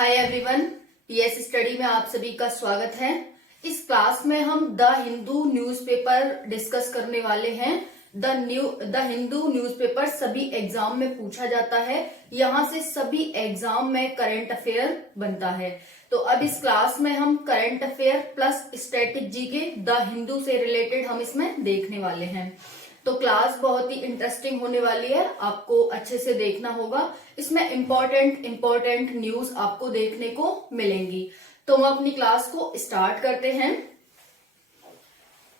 Hi everyone, PS study में आप सभी का स्वागत है। इस क्लास में हम द हिंदू न्यूज़पेपर डिस्कस करने वाले हैं। द हिंदू न्यूज़पेपर सभी एग्जाम में पूछा जाता है। यहाँ से सभी एग्जाम में करंट अफेयर बनता है। तो अब इस क्लास में हम current affair plus static GK the Hindu से रिलेटेड हम इसमें देखने वाले हैं। तो क्लास बहुत ही इंटरेस्टिंग होने वाली है, आपको अच्छे से देखना होगा। इसमें इंपॉर्टेंट न्यूज आपको देखने को मिलेंगी। तो हम अपनी क्लास को स्टार्ट करते हैं।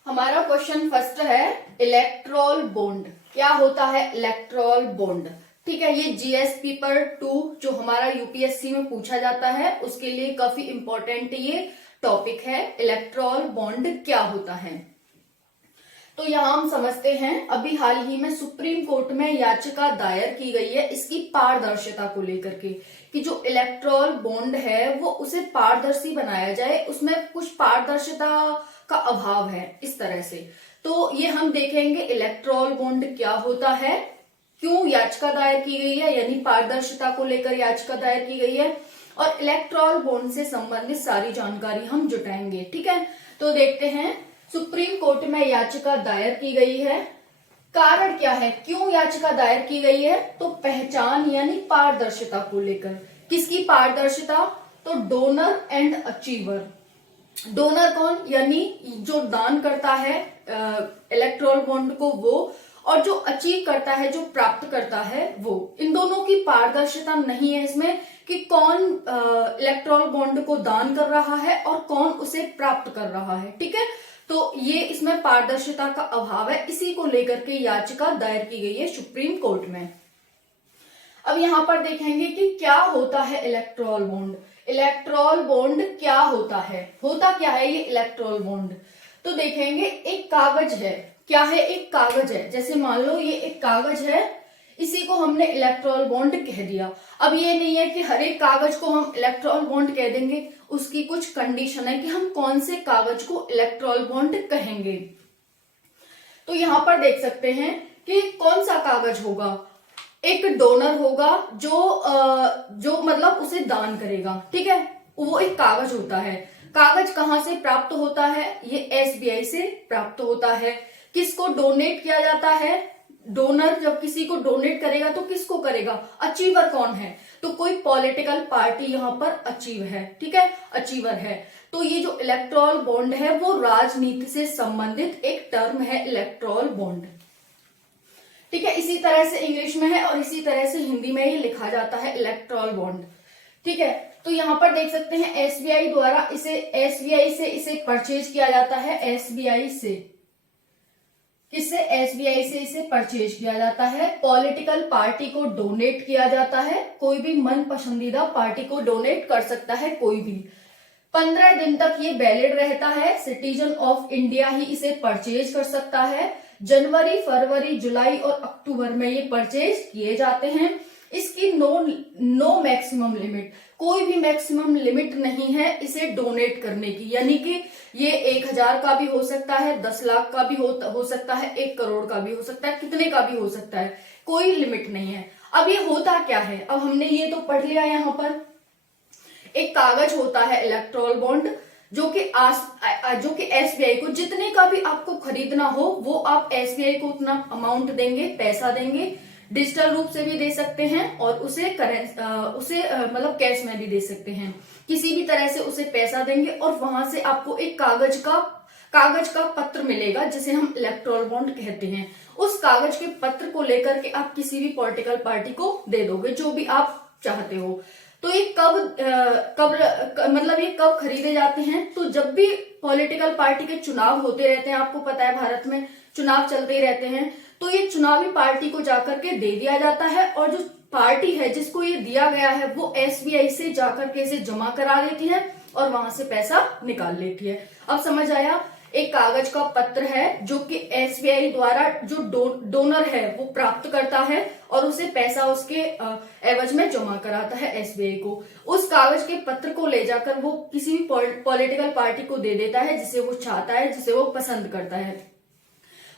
हमारा क्वेश्चन फर्स्ट है, इलेक्ट्रॉल बॉन्ड क्या होता है? इलेक्ट्रॉल बॉन्ड, ठीक है, ये जीएस पेपर 2 जो हमारा यूपीएससी में पूछा जाता है उसके लिए काफी इंपॉर्टेंट ये टॉपिक है। इलेक्ट्रॉल बॉन्ड क्या होता है? तो यहां हम समझते हैं, अभी हाल ही में सुप्रीम कोर्ट में याचिका दायर की गई है इसकी पारदर्शिता को लेकर के, कि जो इलेक्ट्रॉल बॉन्ड है वो उसे पारदर्शी बनाया जाए, उसमें कुछ पारदर्शिता का अभाव है इस तरह से। तो ये हम देखेंगे इलेक्ट्रॉल बॉन्ड क्या होता है, क्यों याचिका दायर की गई है, यानी पारदर्शिता को लेकर याचिका दायर की गई है, और इलेक्ट्रॉल बॉन्ड से संबंधित सारी जानकारी हम जुटाएंगे। ठीक है, तो देखते हैं। सुप्रीम कोर्ट में याचिका दायर की गई है। कारण क्या है, क्यों याचिका दायर की गई है? तो पहचान यानी पारदर्शिता को लेकर। किसकी पारदर्शिता? तो डोनर एंड अचीवर। डोनर कौन? यानी जो दान करता है इलेक्ट्रॉल बॉन्ड को वो, और जो अचीव करता है, जो प्राप्त करता है वो। इन दोनों की पारदर्शिता नहीं है इसमें कि कौन इलेक्ट्रॉल बॉन्ड को दान कर रहा है और कौन उसे प्राप्त कर रहा है। ठीक है, तो ये इसमें पारदर्शिता का अभाव है, इसी को लेकर के याचिका दायर की गई है सुप्रीम कोर्ट में। अब यहां पर देखेंगे कि क्या होता है इलेक्ट्रॉल बॉन्ड। इलेक्ट्रॉल बॉन्ड क्या होता है, होता क्या है ये इलेक्ट्रॉल बॉन्ड? तो देखेंगे, एक कागज है। क्या है? एक कागज है। जैसे मान लो ये एक कागज है, इसी को हमने इलेक्ट्रॉल बॉन्ड कह दिया। अब ये नहीं है कि हर एक कागज को हम इलेक्ट्रॉल बॉन्ड कह देंगे, उसकी कुछ कंडीशन है कि हम कौन से कागज को इलेक्ट्रॉल बॉन्ड कहेंगे। तो यहां पर देख सकते हैं कि कौन सा कागज होगा। एक डोनर होगा जो मतलब उसे दान करेगा। ठीक है, वो एक कागज होता है। कागज कहां से प्राप्त होता है? ये एसबीआई से प्राप्त होता है। किसको डोनेट किया जाता है? डोनर जब किसी को डोनेट करेगा तो किसको करेगा? अचीवर कौन है? तो कोई पॉलिटिकल पार्टी यहाँ पर अचीव है। ठीक है, अचीवर है। तो ये जो इलेक्ट्रॉल बॉन्ड है वो राजनीति से संबंधित एक टर्म है, इलेक्ट्रॉल बॉन्ड। ठीक है, इसी तरह से इंग्लिश में है और इसी तरह से हिंदी में ये लिखा जाता है, इलेक्ट्रॉल बॉन्ड। ठीक है, तो यहाँ पर देख सकते हैं एसबीआई द्वारा एसबीआई से इसे परचेज किया जाता है। एसबीआई से किससे? एसबीआई से इसे परचेज किया जाता है। पॉलिटिकल पार्टी को डोनेट किया जाता है। कोई भी मन पसंदीदा पार्टी को डोनेट कर सकता है, कोई भी। 15 दिन तक ये वैलिड रहता है। सिटीजन ऑफ इंडिया ही इसे परचेज कर सकता है। जनवरी, फरवरी, जुलाई और अक्टूबर में ये परचेज किए जाते हैं। इसकी नो मैक्सिमम लिमिट, कोई भी मैक्सिमम लिमिट नहीं है इसे डोनेट करने की, यानी कि ये 1000 का भी हो सकता है, 10 लाख का भी हो सकता है, 1 करोड़ का भी हो सकता है, कितने का भी हो सकता है, कोई लिमिट नहीं है। अब ये होता क्या है? अब हमने ये तो पढ़ लिया। यहाँ पर एक कागज होता है इलेक्ट्रॉल बॉन्ड, जो कि एसबीआई को जितने का भी आपको खरीदना हो वो आप एसबीआई को उतना अमाउंट देंगे, पैसा देंगे। डिजिटल रूप से भी दे सकते हैं और उसे मतलब कैश में भी दे सकते हैं। किसी भी तरह से उसे पैसा देंगे और वहां से आपको एक कागज का पत्र मिलेगा जिसे हम इलेक्ट्रॉल बॉन्ड कहते हैं। उस कागज के पत्र को लेकर के आप किसी भी पॉलिटिकल पार्टी को दे दोगे, जो भी आप चाहते हो। तो ये कब खरीदे जाते हैं? तो जब भी पॉलिटिकल पार्टी के चुनाव होते रहते हैं, आपको पता है भारत में चुनाव चलते ही रहते हैं, तो ये चुनावी पार्टी को जाकर के दे दिया जाता है, और जो पार्टी है जिसको ये दिया गया है वो एसबीआई से जाकर के इसे जमा करा लेती है और वहां से पैसा निकाल लेती है। अब समझ आया? एक कागज का पत्र है जो कि एसबीआई द्वारा जो डोनर है वो प्राप्त करता है और उसे पैसा उसके एवज में जमा कराता है एसबीआई को। उस कागज के पत्र को ले जाकर वो किसी भी पॉलिटिकल पार्टी को दे देता है जिसे वो चाहता है, जिसे वो पसंद करता है।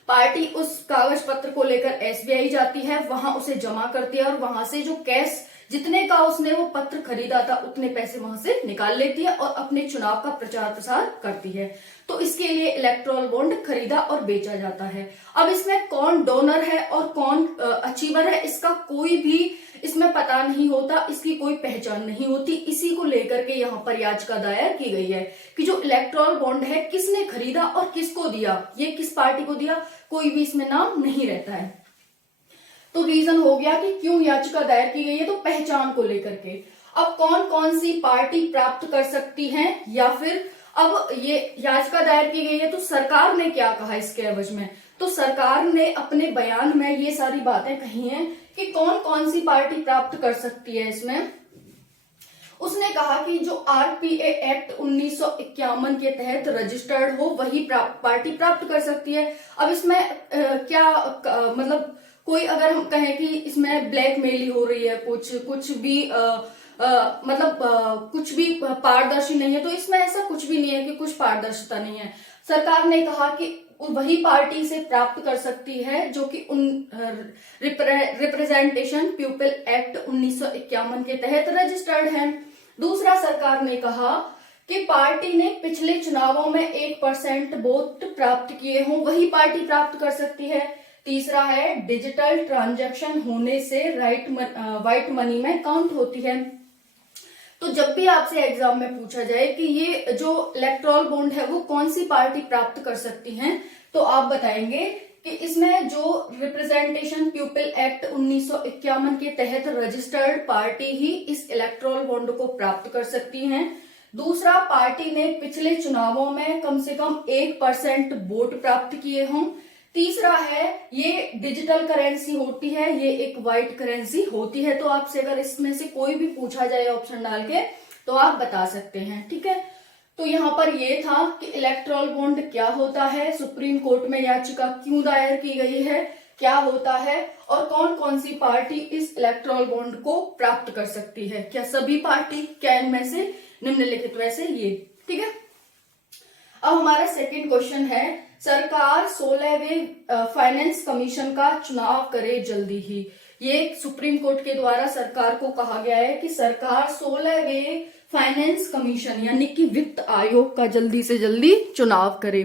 पार्टी उस कागज पत्र को लेकर एसबीआई जाती है, वहां उसे जमा करती है और वहां से जो कैश जितने का उसने वो पत्र खरीदा था उतने पैसे वहां से निकाल लेती है और अपने चुनाव का प्रचार प्रसार करती है। तो इसके लिए इलेक्टोरल बॉन्ड खरीदा और बेचा जाता है। अब इसमें कौन डोनर है और कौन अचीवर है, इसका कोई भी इसमें पता नहीं होता, इसकी कोई पहचान नहीं होती। इसी को लेकर के यहाँ पर याचिका दायर की गई है कि जो इलेक्टोरल बॉन्ड है किसने खरीदा और किसको दिया, ये किस पार्टी को दिया, कोई भी इसमें नाम नहीं रहता है। तो रीजन हो गया कि क्यों याचिका दायर की गई है, तो पहचान को लेकर के। अब कौन कौन सी पार्टी प्राप्त कर सकती है, या फिर अब ये याचिका दायर की गई है तो सरकार ने क्या कहा इसके एवज में, तो सरकार ने अपने बयान में ये सारी बातें कही हैं कि कौन कौन सी पार्टी प्राप्त कर सकती है। इसमें उसने कहा कि जो आरपीए एक्ट 1951 के तहत रजिस्टर्ड हो वही पार्टी प्राप्त कर सकती है। अब इसमें क्या मतलब कोई अगर हम कहें कि इसमें ब्लैकमेल हो रही है, कुछ भी कुछ भी पारदर्शी नहीं है, तो इसमें ऐसा कुछ भी नहीं है कि कुछ पारदर्शिता नहीं है। सरकार ने कहा कि वही पार्टी से प्राप्त कर सकती है जो कि रिप्रेजेंटेशन पीपल एक्ट 1951 के तहत रजिस्टर्ड है। दूसरा, सरकार ने कहा कि पार्टी ने पिछले चुनावों में 1% वोट प्राप्त किए हों वही पार्टी प्राप्त कर सकती है। तीसरा है डिजिटल ट्रांजैक्शन होने से व्हाइट मनी में काउंट होती है। तो जब भी आपसे एग्जाम में पूछा जाए कि ये जो इलेक्टोरल बॉन्ड है वो कौन सी पार्टी प्राप्त कर सकती है, तो आप बताएंगे कि इसमें जो रिप्रेजेंटेशन पीपल एक्ट 1951 के तहत रजिस्टर्ड पार्टी ही इस इलेक्टोरल बॉन्ड को प्राप्त कर सकती हैं। दूसरा, पार्टी ने पिछले चुनावों में कम से कम 1% वोट प्राप्त किए हों। तीसरा है ये डिजिटल करेंसी होती है, ये एक व्हाइट करेंसी होती है। तो आपसे अगर इसमें से कोई भी पूछा जाए ऑप्शन डाल के तो आप बता सकते हैं, ठीक है। तो यहाँ पर ये था कि इलेक्टोरल बॉन्ड क्या होता है, सुप्रीम कोर्ट में याचिका क्यों दायर की गई है, क्या होता है और कौन कौन सी पार्टी इस इलेक्टोरल बॉन्ड को प्राप्त कर सकती है। क्या सभी पार्टी, क्या इनमें से निम्नलिखित में से ये, ठीक है। अब हमारा सेकंड क्वेश्चन है, सरकार 16वें फाइनेंस कमीशन का चुनाव करे जल्दी ही। ये सुप्रीम कोर्ट के द्वारा सरकार को कहा गया है कि सरकार 16वें फाइनेंस कमीशन यानी कि वित्त आयोग का जल्दी से जल्दी चुनाव करे।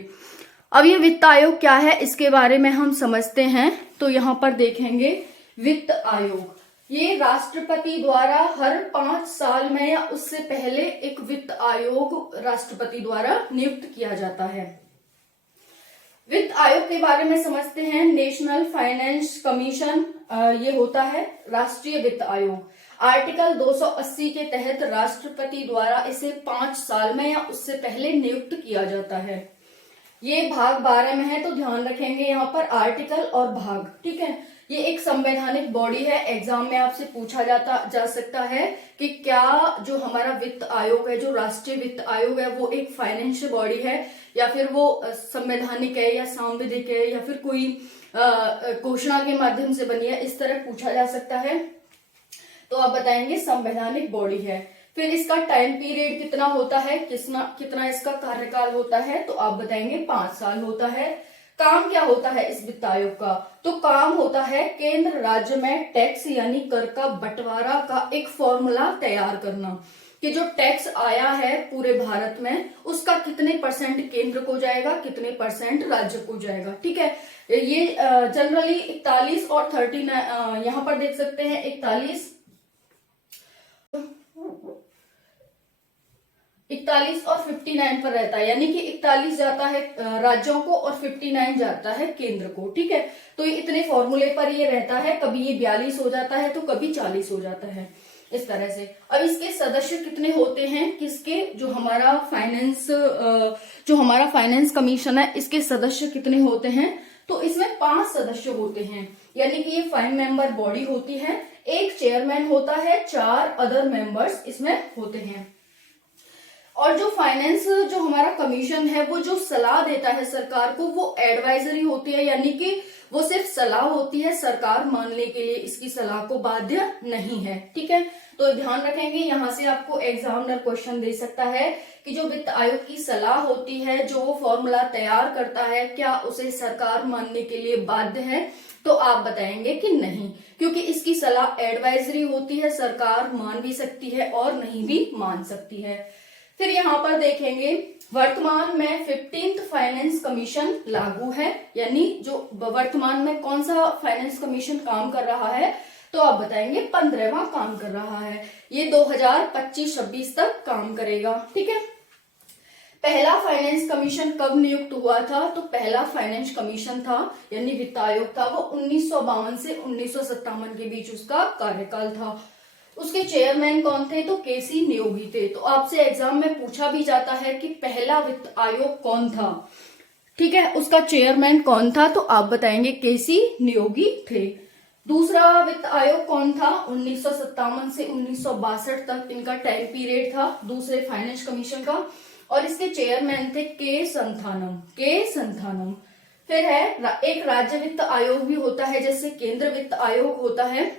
अब ये वित्त आयोग क्या है इसके बारे में हम समझते हैं। तो यहाँ पर देखेंगे वित्त आयोग, ये राष्ट्रपति द्वारा हर 5 साल में या उससे पहले एक वित्त आयोग राष्ट्रपति द्वारा नियुक्त किया जाता है। वित्त आयोग के बारे में समझते हैं। नेशनल फाइनेंस कमीशन ये होता है राष्ट्रीय वित्त आयोग। आर्टिकल 280 के तहत राष्ट्रपति द्वारा इसे 5 साल में या उससे पहले नियुक्त किया जाता है। ये भाग 12 में है तो ध्यान रखेंगे यहाँ पर आर्टिकल और भाग, ठीक है। ये एक संवैधानिक बॉडी है। एग्जाम में आपसे पूछा जा सकता है कि क्या जो हमारा वित्त आयोग है, जो राष्ट्रीय वित्त आयोग है, वो एक फाइनेंशियल बॉडी है या फिर वो संवैधानिक है या सांविधिक है या फिर कोई घोषणा के माध्यम से बनी है, इस तरह पूछा जा सकता है। तो आप बताएंगे संवैधानिक बॉडी है। फिर इसका टाइम पीरियड कितना होता है, कितना इसका कार्यकाल होता है, तो आप बताएंगे 5 साल होता है। काम क्या होता है इस वित्त आयोग का, तो काम होता है केंद्र राज्य में टैक्स यानी कर का बंटवारा का एक फॉर्मूला तैयार करना कि जो टैक्स आया है पूरे भारत में उसका कितने % केंद्र को जाएगा, कितने % राज्य को जाएगा, ठीक है। ये जनरली 41 और 39 यहाँ पर देख सकते हैं 41 और 59 पर रहता है, यानी कि 41 जाता है राज्यों को और 59 जाता है केंद्र को, ठीक है। तो ये इतने फॉर्मूले पर ये रहता है, कभी ये 42 हो जाता है तो कभी 40 हो जाता है, इस तरह से। अब इसके सदस्य कितने होते हैं, किसके, जो हमारा फाइनेंस कमीशन है इसके सदस्य कितने होते हैं, तो इसमें 5 सदस्य होते हैं, यानी कि ये 5 मेंबर बॉडी होती है। एक चेयरमैन होता है, 4 अदर मेंबर्स इसमें होते हैं। और जो फाइनेंस जो हमारा कमीशन है वो जो सलाह देता है सरकार को वो एडवाइजरी होती है, यानी कि वो सिर्फ सलाह होती है, सरकार मानने के लिए इसकी सलाह को बाध्य नहीं है। ठीक है, तो ध्यान रखेंगे, यहाँ से आपको एग्जामिनर क्वेश्चन दे सकता है कि जो वित्त आयोग की सलाह होती है, जो वो फॉर्मूला तैयार करता है, क्या उसे सरकार मानने के लिए बाध्य है? तो आप बताएंगे कि नहीं, क्योंकि इसकी सलाह एडवाइजरी होती है, सरकार मान भी सकती है और नहीं भी मान सकती है। फिर यहाँ पर देखेंगे वर्तमान में 15th फाइनेंस कमीशन लागू है, यानी जो वर्तमान में कौन सा फाइनेंस कमीशन काम कर रहा है, तो आप बताएंगे 15वां काम कर रहा है। ये 2025-26 तक काम करेगा। ठीक है, पहला फाइनेंस कमीशन कब नियुक्त हुआ था? तो पहला फाइनेंस कमीशन था यानी वित्त आयोग था, वो 1952 से 1957 के बीच उसका कार्यकाल था। उसके चेयरमैन कौन थे? तो केसी नियोगी थे। तो आपसे एग्जाम में पूछा भी जाता है कि पहला वित्त आयोग कौन था, ठीक है, उसका चेयरमैन कौन था? तो आप बताएंगे केसी नियोगी थे। दूसरा वित्त आयोग कौन था? 1957 से 1962 तक इनका टाइम पीरियड था दूसरे फाइनेंस कमीशन का, और इसके चेयरमैन थे के संथानम। फिर है एक राज्य वित्त आयोग भी होता है, जैसे केंद्र वित्त आयोग होता है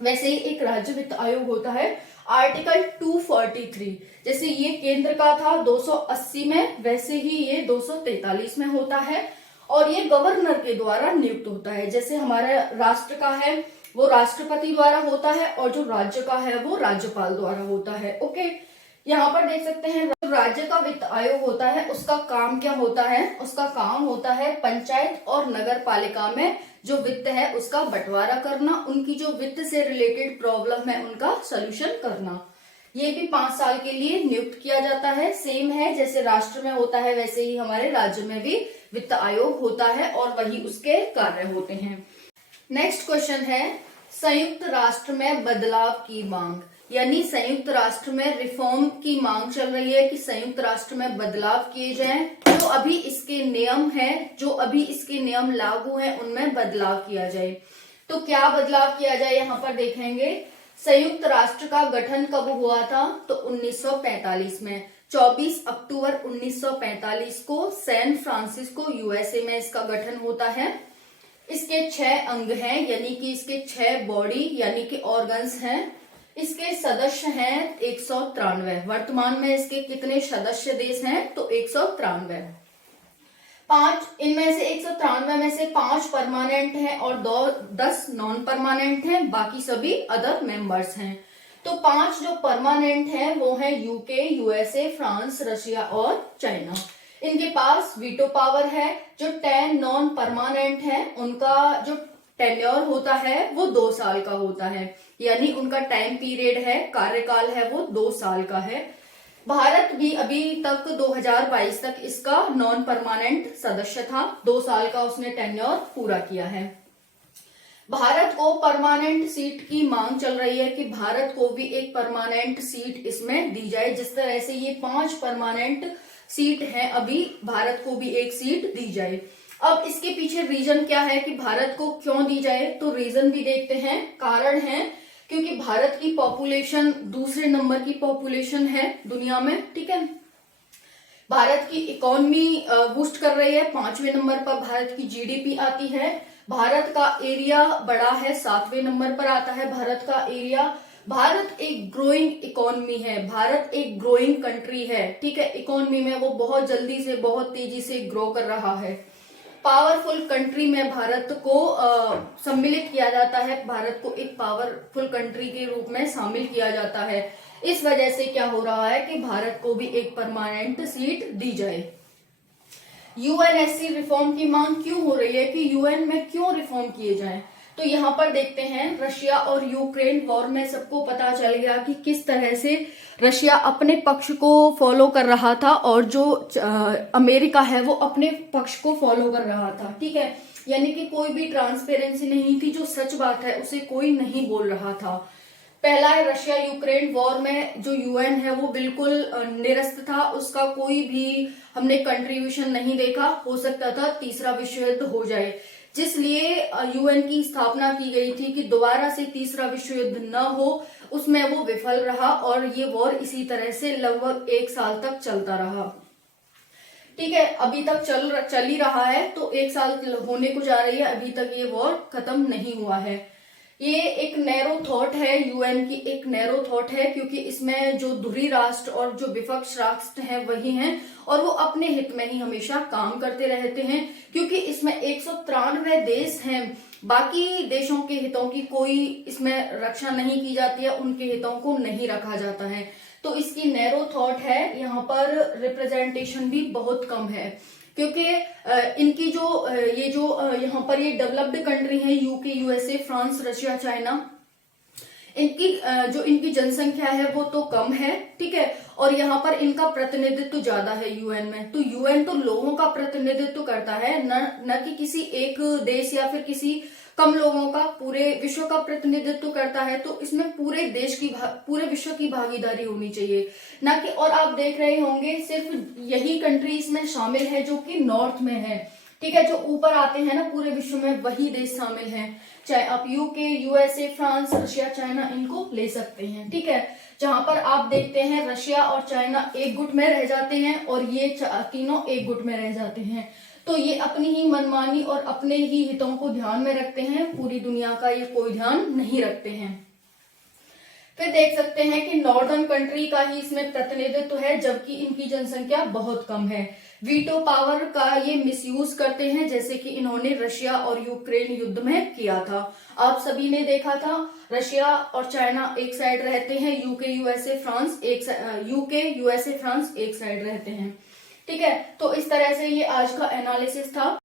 वैसे ही एक राज्य वित्त आयोग होता है। आर्टिकल 243, जैसे ये केंद्र का था 280 में, वैसे ही ये 243 में होता है, और ये गवर्नर के द्वारा नियुक्त होता है। जैसे हमारे राष्ट्र का है वो राष्ट्रपति द्वारा होता है, और जो राज्य का है वो राज्यपाल द्वारा होता है। ओके, यहाँ पर देख सकते हैं राज्य का वित्त आयोग होता है, उसका काम क्या होता है? उसका काम होता है पंचायत और नगर पालिका में जो वित्त है उसका बंटवारा करना, उनकी जो वित्त से रिलेटेड प्रॉब्लम है उनका सोल्यूशन करना। ये भी 5 साल के लिए नियुक्त किया जाता है। सेम है जैसे राष्ट्र में होता है वैसे ही हमारे राज्य में भी वित्त आयोग होता है और वही उसके कार्य होते हैं। नेक्स्ट क्वेश्चन है संयुक्त राष्ट्र में बदलाव की मांग, यानी संयुक्त राष्ट्र में रिफॉर्म की मांग चल रही है कि संयुक्त राष्ट्र में बदलाव किए जाएं। जो अभी इसके नियम हैं, जो अभी इसके नियम लागू हैं, उनमें बदलाव किया जाए। तो क्या बदलाव किया जाए यहाँ पर देखेंगे। संयुक्त राष्ट्र का गठन कब हुआ था? तो 1945 में। 24 अक्टूबर 1945 को सैन फ्रांसिस्को यूएसए में इसका गठन होता है। इसके 6 अंग हैं, यानी कि इसके 6 बॉडी यानी कि ऑर्गन्स हैं। इसके सदस्य हैं 193। वर्तमान में इसके कितने सदस्य देश हैं? तो 193। 5 इनमें से 193 में से 5 परमानेंट हैं और 10 नॉन परमानेंट हैं, बाकी सभी अदर मेंबर्स हैं। तो 5 जो परमानेंट हैं वो हैं यूके, यूएसए, फ्रांस, रशिया और चाइना। इनके पास वीटो पावर है। जो 10 नॉन परमानेंट हैं उनका जो टेन्योर होता है वो 2 साल का होता है, यानी उनका टाइम पीरियड है, कार्यकाल है वो 2 साल का है। भारत भी अभी तक 2022 तक इसका नॉन परमानेंट सदस्य था, 2 साल का उसने टेन्योर पूरा किया है। भारत को परमानेंट सीट की मांग चल रही है कि भारत को भी एक परमानेंट सीट इसमें दी जाए। जिस तरह से ये 5 परमानेंट सीट है, अभी भारत को भी एक सीट दी जाए। अब इसके पीछे रीजन क्या है कि भारत को क्यों दी जाए, तो रीजन भी देखते हैं। कारण है क्योंकि भारत की पॉपुलेशन दूसरे नंबर की पॉपुलेशन है दुनिया में, ठीक है। भारत की इकोनॉमी बूस्ट कर रही है, 5वें नंबर पर भारत की जीडीपी आती है। भारत का एरिया बड़ा है, 7वें नंबर पर आता है भारत का एरिया। भारत एक ग्रोइंग इकोनॉमी है, भारत एक ग्रोइंग कंट्री है, ठीक है। इकोनॉमी में वो बहुत जल्दी से बहुत तेजी से ग्रो कर रहा है। पावरफुल कंट्री में भारत को सम्मिलित किया जाता है, भारत को एक पावरफुल कंट्री के रूप में शामिल किया जाता है। इस वजह से क्या हो रहा है कि भारत को भी एक परमानेंट सीट दी जाए। यूएनएससी रिफॉर्म की मांग क्यों हो रही है कि यूएन में क्यों रिफॉर्म किए जाएं? तो यहाँ पर देखते हैं रशिया और यूक्रेन वॉर में सबको पता चल गया कि किस तरह से रशिया अपने पक्ष को फॉलो कर रहा था और जो अमेरिका है वो अपने पक्ष को फॉलो कर रहा था, ठीक है। यानी कि कोई भी ट्रांसपेरेंसी नहीं थी, जो सच बात है उसे कोई नहीं बोल रहा था। पहला है रशिया यूक्रेन वॉर में जो यूएन है वो बिल्कुल निरस्त था, उसका कोई भी हमने कंट्रीब्यूशन नहीं देखा। हो सकता था तीसरा विश्व युद्ध हो जाए। जिसलिए यूएन की स्थापना की गई थी कि दोबारा से तीसरा विश्व युद्ध न हो, उसमें वो विफल रहा और ये वॉर इसी तरह से लगभग 1 साल तक चलता रहा। ठीक है, अभी तक चल ही रहा है, तो 1 साल होने को जा रही है, अभी तक ये वॉर खत्म नहीं हुआ है। ये एक नैरो थॉट है, यूएन की एक नैरो थॉट है, क्योंकि इसमें जो धुरी राष्ट्र और जो विपक्ष राष्ट्र हैं वही हैं, और वो अपने हित में ही हमेशा काम करते रहते हैं, क्योंकि इसमें 193 देश हैं। बाकी देशों के हितों की कोई इसमें रक्षा नहीं की जाती है, उनके हितों को नहीं रखा जाता है, तो इसकी नैरो थॉट है। यहाँ पर रिप्रेजेंटेशन भी बहुत कम है, क्योंकि इनकी यहाँ पर ये डेवलप्ड कंट्री है, UK, USA, France, Russia, China, इनकी जनसंख्या है वो तो कम है। ठीक है, और यहाँ पर इनका प्रतिनिधित्व ज्यादा है यूएन में। तो यूएन तो लोगों का प्रतिनिधित्व करता है, न कि किसी एक देश या फिर किसी कम लोगों का, पूरे विश्व का प्रतिनिधित्व करता है। तो इसमें पूरे विश्व की भागीदारी होनी चाहिए, ना कि, और आप देख रहे होंगे सिर्फ यही कंट्री इसमें शामिल है जो कि नॉर्थ में है। ठीक है, जो ऊपर आते हैं ना पूरे विश्व में, वही देश शामिल हैं। चाहे आप UK, USA, France, Russia, China इनको ले सकते हैं। ठीक है, जहां पर आप देखते हैं रशिया और चाइना एक गुट में रह जाते हैं और ये तीनों एक गुट में रह जाते हैं। तो ये अपनी ही मनमानी और अपने ही हितों को ध्यान में रखते हैं, पूरी दुनिया का ये कोई ध्यान नहीं रखते हैं। फिर देख सकते हैं कि नॉर्दर्न कंट्री का ही इसमें प्रतिनिधित्व है, जबकि इनकी जनसंख्या बहुत कम है। वीटो पावर का ये मिसयूज करते हैं, जैसे कि इन्होंने रशिया और यूक्रेन युद्ध में किया था। आप सभी ने देखा था, रशिया और चाइना एक साइड रहते हैं, यूके, यूएसए, फ्रांस एक साइड रहते हैं। ठीक है, तो इस तरह से ये आज का एनालिसिस था।